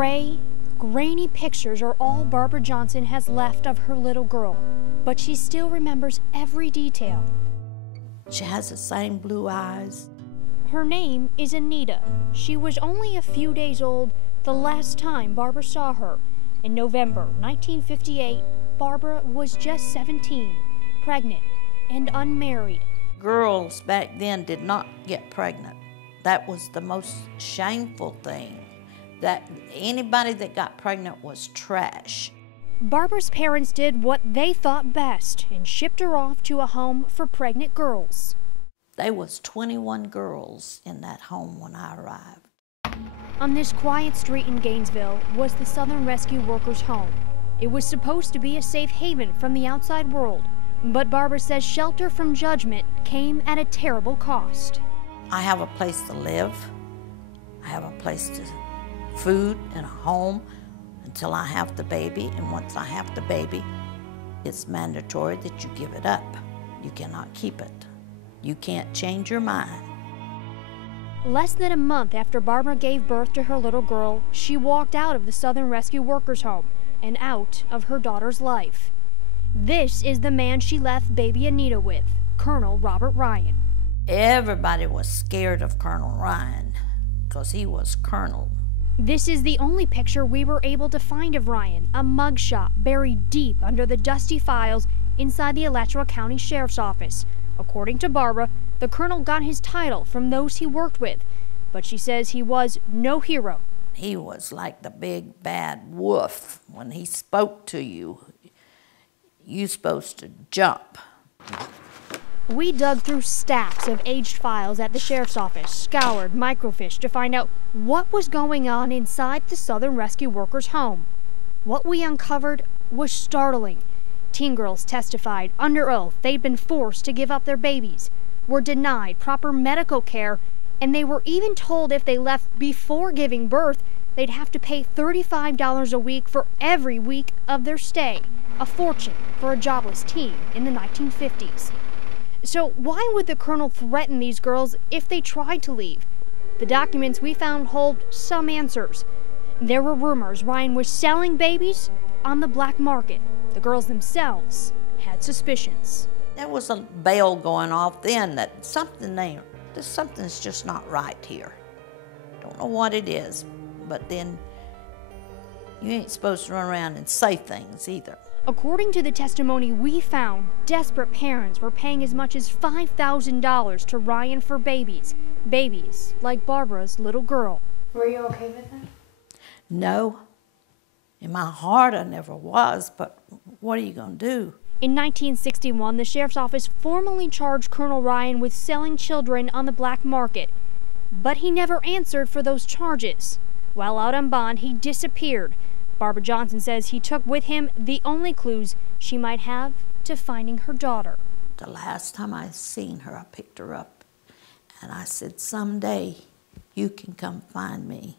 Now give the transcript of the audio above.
gray, grainy pictures are all Barbara Johnson has left of her little girl, but she still remembers every detail. She has the same blue eyes. Her name is Anita. She was only a few days old the last time Barbara saw her. In November 1958, Barbara was just 17, pregnant and unmarried. Girls back then did not get pregnant. That was the most shameful thing. That anybody that got pregnant was trash. Barbara's parents did what they thought best and shipped her off to a home for pregnant girls. There was 21 girls in that home when I arrived. On this quiet street in Gainesville was the Southern Rescue Workers' home. It was supposed to be a safe haven from the outside world, but Barbara says shelter from judgment came at a terrible cost. I have a place to live. I have a place to food and a home until I have the baby, and once I have the baby, it's mandatory that you give it up. You cannot keep it. You can't change your mind. Less than a month after Barbara gave birth to her little girl, she walked out of the Southern Rescue Workers' home and out of her daughter's life. This is the man she left baby Anita with, Colonel Robert Ryan. Everybody was scared of Colonel Ryan because he was colonel. This is the only picture we were able to find of Ryan, a mugshot buried deep under the dusty files inside the Alachua County Sheriff's Office. According to Barbara, the colonel got his title from those he worked with, but she says he was no hero. He was like the big bad wolf. When he spoke to you, you're supposed to jump. We dug through stacks of aged files at the sheriff's office, scoured, microfished to find out what was going on inside the Southern Rescue Workers' home. What we uncovered was startling. Teen girls testified under oath they'd been forced to give up their babies, were denied proper medical care, and they were even told if they left before giving birth, they'd have to pay $35 a week for every week of their stay, a fortune for a jobless teen in the 1950s. So why would the colonel threaten these girls if they tried to leave? The documents we found hold some answers. There were rumors Ryan was selling babies on the black market. The girls themselves had suspicions. There was a bell going off then that something's just not right here. Don't know what it is, but then you ain't supposed to run around and say things either. According to the testimony we found, desperate parents were paying as much as $5,000 to Ryan for babies. Babies like Barbara's little girl. Were you okay with that? No. In my heart, I never was, but what are you going to do? In 1961, the sheriff's office formally charged Colonel Ryan with selling children on the black market, but he never answered for those charges. While out on bond, he disappeared. Barbara Johnson says he took with him the only clues she might have to finding her daughter. The last time I seen her, I picked her up and I said, someday you can come find me.